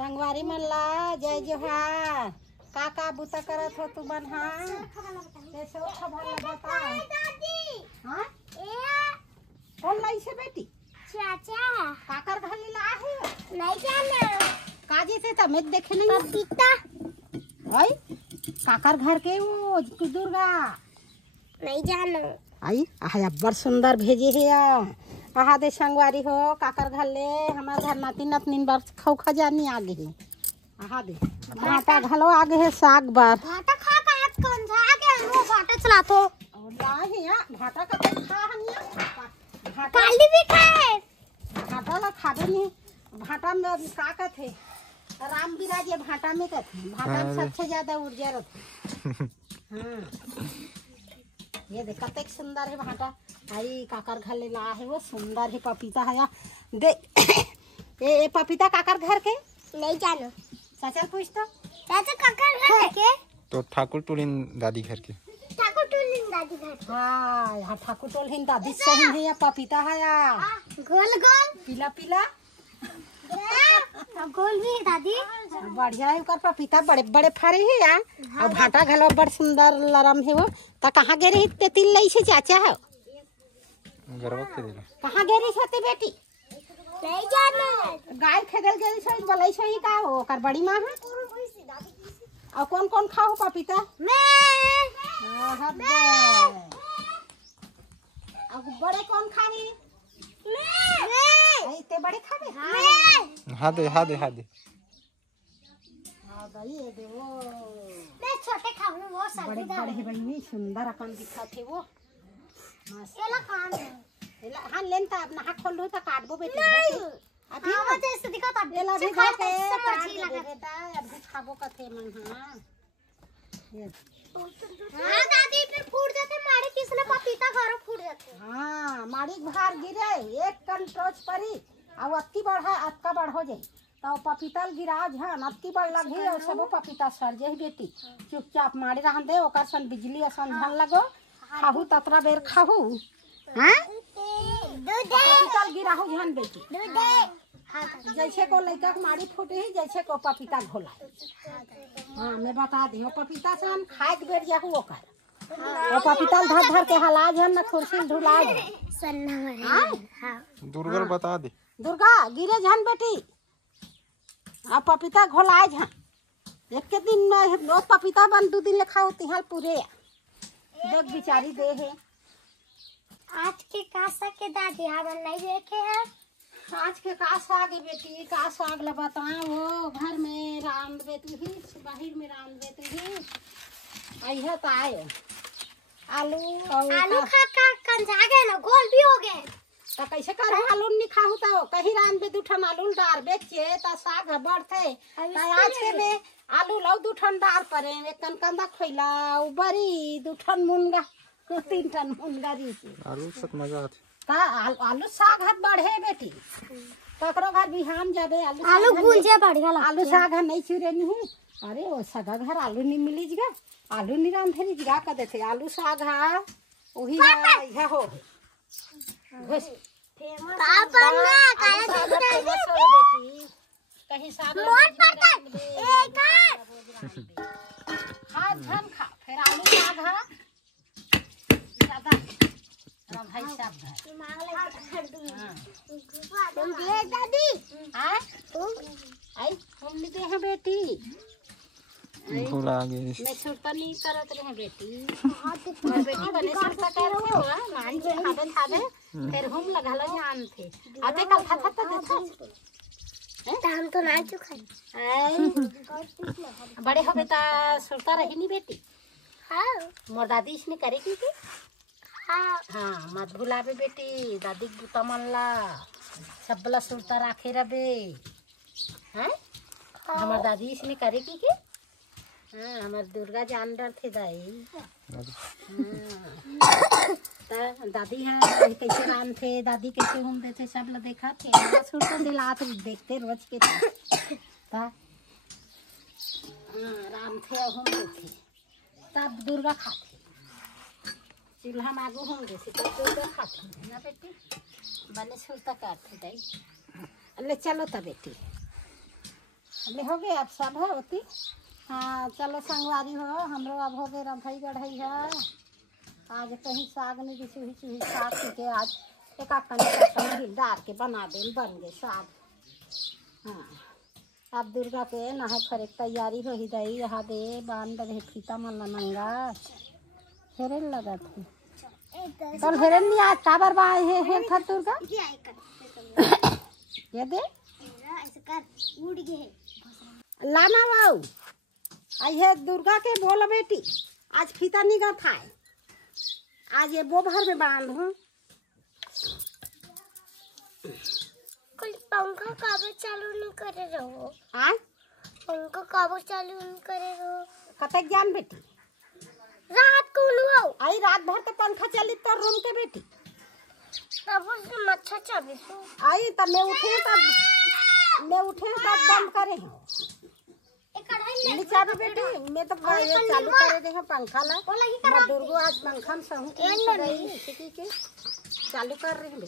संगवारी मन ला जय जोहार। का बुता करत हो तू मन? हाँ कैसे हो खबर बता। हाँ कौन लाई से बेटी? चाचा काकर घर ले ला है? नहीं जाना काजी से तमें देखे नहीं पपीता आई काकर घर के वो दुर्गा नहीं जाना आई आहा बड़ सुंदर भेजे है आहा दे संगवारी हो काकर घर ले हमार घर नाती नतनीन बार खाऊ खजानी आगे है आहा दे भाटा घलो आगे है साग बार भाटा खा का हाथ कौन जा आगे वो भाटा चला तो ला है या भाटा का तो खा हनिया भाटा काली भी खाए भाटा ला खाबे नहीं भाटा में का का थे राम विराज ये भाटा में का थे भाटा में सबसे ज्यादा ऊर्जा रहती हां ये देख कतेक सुंदर है भाटा आई काकर घर ले ला है वो सुंदर है पपीता है दे ये पपीता काकर घर के नहीं जानो चाचा पूछ तो चाचा काकर घर के तो ठाकुर टोलिन दादी घर के ठाकुर टोलिन दादी घर हाँ यहाँ ठाकुर टोलिन दादी सही है या पपीता है या गोल गोल पीला पीला गोल भी है दादी बढ़िया है उकर पपीता बड़े बड़े फरे है या और भाटा घलो बड़ सुंदर लरम है वो ता कहाँ गे रही ते तिल लई से चाचा है गरवा के देला कहाँ गे रही छते बेटी? नहीं जानो गाय खेदल गेल छै बलई छै का हो ओकर बड़ी मां है और कौन कौन खाओ पपीता? मैं अब बड़े कौन खाई? मैं ते बड़े खाबे? हाँ दे हां भाई ये दे वो मैं छोटे खाऊं वो सब बड़े बड़े है बड़ी सुंदर अपन दिखत है वो मस्त ये ला खान एला हां लेन ता अपना हाथ खोल दो ता काटबो बेटी अभी वो जैसे दिखा तब एला भी खा के के काट मर्जी दे लगा बेटा अभी खाबो कथे मन हां ये हां दादी फिर फूट जाते मारे किसने पपीता घरों फूट जाते हाँ माड़ी भार गिरे एक कन टोच परी और अत्ती बढ़ा अत्का बढ़ हो जाई तो पपीता गिराज है अत्ती बढ़ लगी और सबो पपीता सर जाई बेटी चुपचाप माड़ी रहन दे ओकर सन बिजली असन धन लगो खाहू ततरा बेर खाहू हैं दूध पपीता गिराहू झन बेटी दूध हां जैसे को लड़का के माड़ी फूटे ही जैसे को पपीता घोला हाँ मैं बता दी पपीता से हम खाए के बेर जाहू ओकर और पपीता धर धर के हलाज है ना कुर्सी ढुलाज सन्ना हां दुर्गा बता दे दुर्गा गिरे झन बेटी आ पपीता घोलाए झन एक के दिन वो पपीता बन 2 दिन ले खाओ तिहाल पूरे देख बिचारी दे है आज के कासा के दादी हम नहीं देखे हैं आज के का साग है बेटी का साग ला बता वो घर में राम दे तू ही बाहर में राम दे तू ही आई है तो आए आलू और आलू खा का कंजा गए ना गोल भी हो गए तो कैसे कर आलू नहीं खाऊ तो कहीं रान पे 2 ठन आलू डार बेचे तो साग बढ़ते तो आज के में आलू लो 2 ठन डार परे एक कन कंदा खोइला बरी 2 ठन मुनगा 3 ठन मुनगा री आलू सत मजा आथे ता आलू साग हाथ बढ़े बेटी ककरो घर बिहान जाबे आलू भूंजे बढ़िया लगता आलू साग नहीं छुरे नहीं अरे वो सगा घर आलू नहीं मिली जगा आलू नहीं रांधे जगा कर देते आलू साग हा वही है हो घुस पापा ना काला बेटी कहीं साग मोट पड़ता एक खा धन खा फिर आलू साग हा ज्यादा भाई साहब तुम दे दादी आ आई हम लेते हैं बेटी भूला गए मैं छोटा नहीं करत रहे बेटी और बेटी बने छोटा कर हो मान के खाबे खाबे फिर हम लगा लो जान थे आते कल था तो देखो हम तो ना चुका बड़े हो बेटा सुरता रही नहीं बेटी हां मोर दादी इसने करेगी की हां हाँ मत भुलाबे बेटी दादी बुता मनला सबला सुरता राखे रबे हैं हमार दादी इसने करेगी की हाँ हमार दुर्गा जानवर थे दाई दादी हाँ कैसे राम थे दादी कैसे घूम थे सब लोग देखा थे छोटा दिलात देखते रोज के ता राम थे घूम थे तब दुर्गा खाते चूल्हा मागू घूम थे तब दुर्गा खाते ना बेटी बने छोटा काटते दाई ले चलो तब बेटी ले हो गए अब सब है होती। हाँ चलो संगवारी हो हमरो अब हो गए रंधई गढ़ई है। आज कहीं साग नहीं चूही चूही साग के आज एक कनी डाल के बना दे बन गए साग। हाँ अब दुर्गा के नहा फरे तैयारी हो ही दई यहाँ दे बांध दे फीता मन नंगा हेरे लगा थी कल हेरे नहीं आज काबर बा हे था दुर्गा ये दे उड़ गए लाना बाऊ आई है दुर्गा के बोला बेटी आज फीता निगा था आज ये बोभर में बांध हूँ। कोई पंखा काबर चालू नहीं करे रहो आय पंखा काबर चालू नहीं करे रहो कतक जान बेटी रात को लो आई रात भर के पंखा चली तो रूम के बेटी तब उसने मच्छर चाबी तो आई तब मैं उठे तब बंद करे एक कढ़ाई ले चाबी बेटी मैं तो ये चालू करे दे पंखा ला मैं दुर्गो आज पंखा में सहू के चालू कर रहे हैं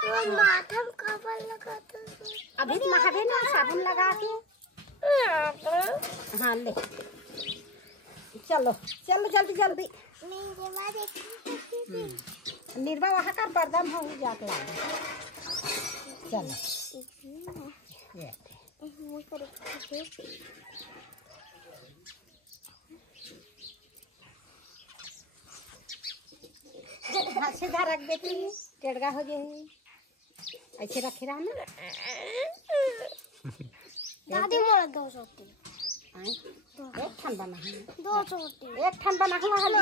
बेटी माथा में काबर लगाता अभी नहाबे ना साबुन लगा के हाँ ले चलो चलो जल्दी जल्दी निर्वा वहाँ का बर्दम हो जाके चलो हाँ सीधा रख देती टेढ़गा हो जाए ऐसे रखे रहा ना दादी मोला 2 रोटी एक ठन बना है 2 रोटी एक ठन बना हुआ है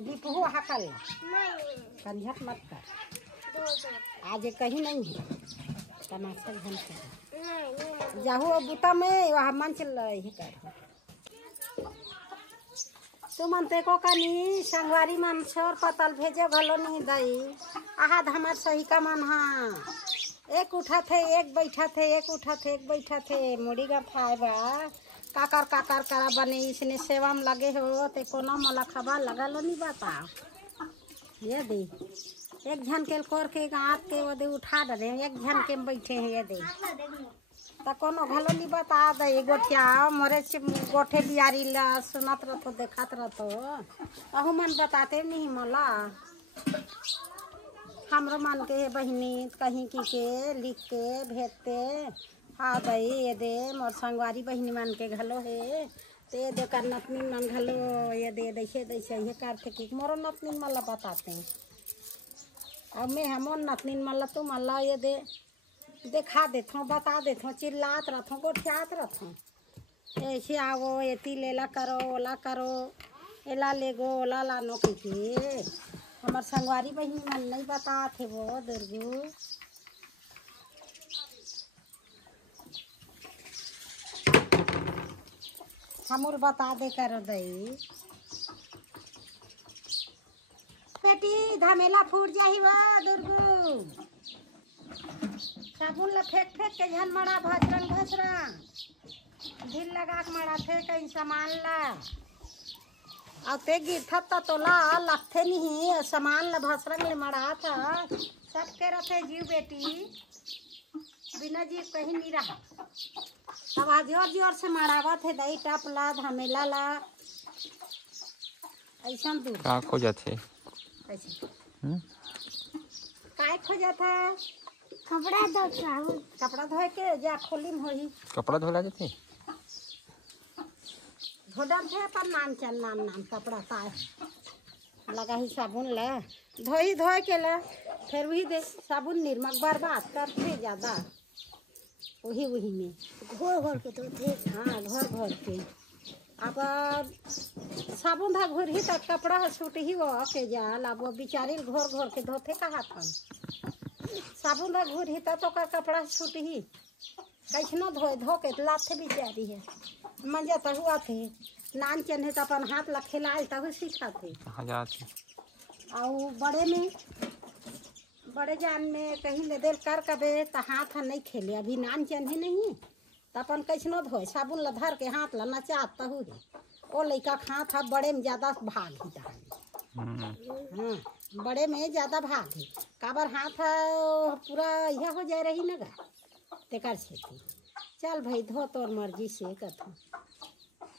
दीपहु वहाँ कर नहीं कंझट मत कर 2 रोटी आज कहीं नहीं है तमाशा घन नहीं जाहू बूता में वहाँ मन चल ही कर तू मनते को कनी संगवारी मन छोर पतल भेजे भलो नहीं दई आहद हमार सही का मन हाँ एक उठा थे एक बैठा थे एक उठा थे एक बैठा थे मुड़ी गा खाए बा काकर करा बने इसने सेवा में लगे हो ते कोनो मला खबर लगा लो नहीं बता ये दे एक झन के कोर के गाँत के वो दे उठा दे एक झन के बैठे हैं ये दे तो कोनो घलो नहीं बता दे गोठिया मोरे गोठे बियारी ला सुनत रहो देखत रहो अहू मन बताते नहीं मला हमरो मन के है बहिनी कहीं की के लिख के भेजते हाँ दई ये दे मोर संगवारी बहिनी मन के घलो है ते दे कर नतनी मन घलो ये दे दैसे ये करते कि मोरो नतनी मला बताते हैं अब मैं हमो नतनी मला तू मला ये दे दिखा देता हूँ बता देता हूँ चिल्लात रहता हूँ गोठियात रहता हूँ ऐसे आओ एती लेला करो ओला करो एला ले गो ओला लानो के हमार संगवारी बहनी मन नहीं बता थे वो दुर्गू हमर बता दे करो दई बेटी धमेला फूट जाही वो दुर्गू साबुन ला फेंक के झन मड़ा भजरंग घसरा ढील लगा के मड़ा थे कहीं सामान ला आते गिरथत तोला लगते नहीं सामान ला भसरंग ले मड़ा था सबके रथे जीव बेटी बिना जीव कहीं नहीं रहा अब आज जोर जोर से मड़ावा थे दही टप ला धमेला ला ऐसा दूर का खो जाते ऐसे काय खो जाता कपड़ा धोए के जा खोली में होई कपड़ा धोला जाते धोडम थे पर नाम चल नाम कपड़ा ताए लगा ही साबुन ले धोए के ले फिर वही दे साबुन निर्मक बर्बाद करते ज्यादा वही में घोर के तो थे हाँ घोर के अब साबुन धा घोर ही तक कपड़ा सूट ही वो के जाल अब वो बिचारी घोर के धोते कहा था साबुन धा घोर ही तो का कपड़ा सूट ही कैसनो धो के लाथे बिचारी है मंजा तहुआ थे नान चन्हे तो अपन हाथ ला खिलाए तहु सीखा थे और बड़े जान में कहीं ले देल कर कबे तो हाथ नहीं खेले अभी नान चन्हे नहीं तो अपन कैसनो धोए साबुन ला धर के हाथ ला नचात तहु है ओ लड़का हाथ है बड़े में ज्यादा भाग ही हाँ बड़े में ज्यादा भाग है काबर हाथ पूरा यह हो जाए रही ना गा तेकर से चल भाई धो तोर मर्जी से कथे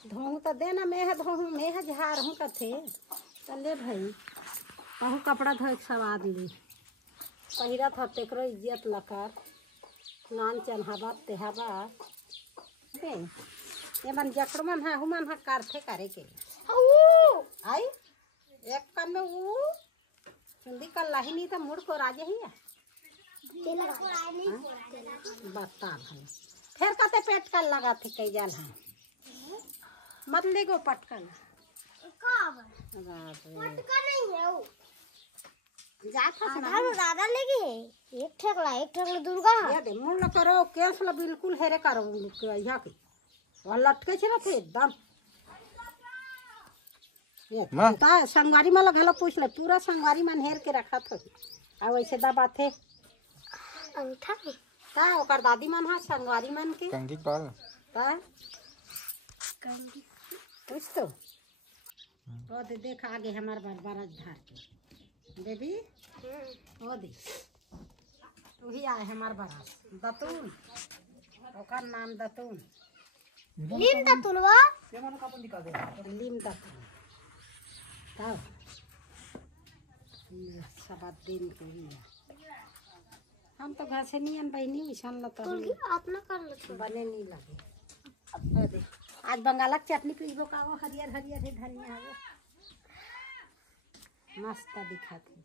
धोहूँ तो देना मैं धोहूँ मैं झाड़ हूँ कथे चले भाई कहूँ कपड़ा धोए के सवाद ली पहिरा था तेकरो इज्जत लकर नान चन्हाबा तेहाबा दे ये मन जकड़ मन है हुमन है कारथे करे के आई एक कन में वो चुंदी कर लाही नहीं तो मुड़ को राजे ही है बता भाई फिर कहते पेट कर लगा थे कई जाल है मत ले गो पटकन दादा लेगी एक ठेकला दुर्गा ये दे मुंह न करो केस ला बिल्कुल हेरे करो यहाँ की वहाँ लटके छे ना थे एकदम ये ता संगवारी में लगल पूछ ले पूरा संगवारी में हेर के रखा था आ वैसे दबा थे अंगूठा में ता ओकर दादी मन हा संगवारी मन के कंगी पाल ता कुछ तो वो दे देख आगे हमार बार धार के देवी वो दे तू ही आए हमार बारात दतून ओकर नाम दतून लीम दतुनवा लीम दतून ताऊ सब दिन करिया हम तो घर से नहीं आन बहनी मिशन तो अपना कर लो बने नहीं लगे अब दे आज बंगाला की चटनी पीबो का वो हरियर हरियर है धनिया है मस्त दिखाती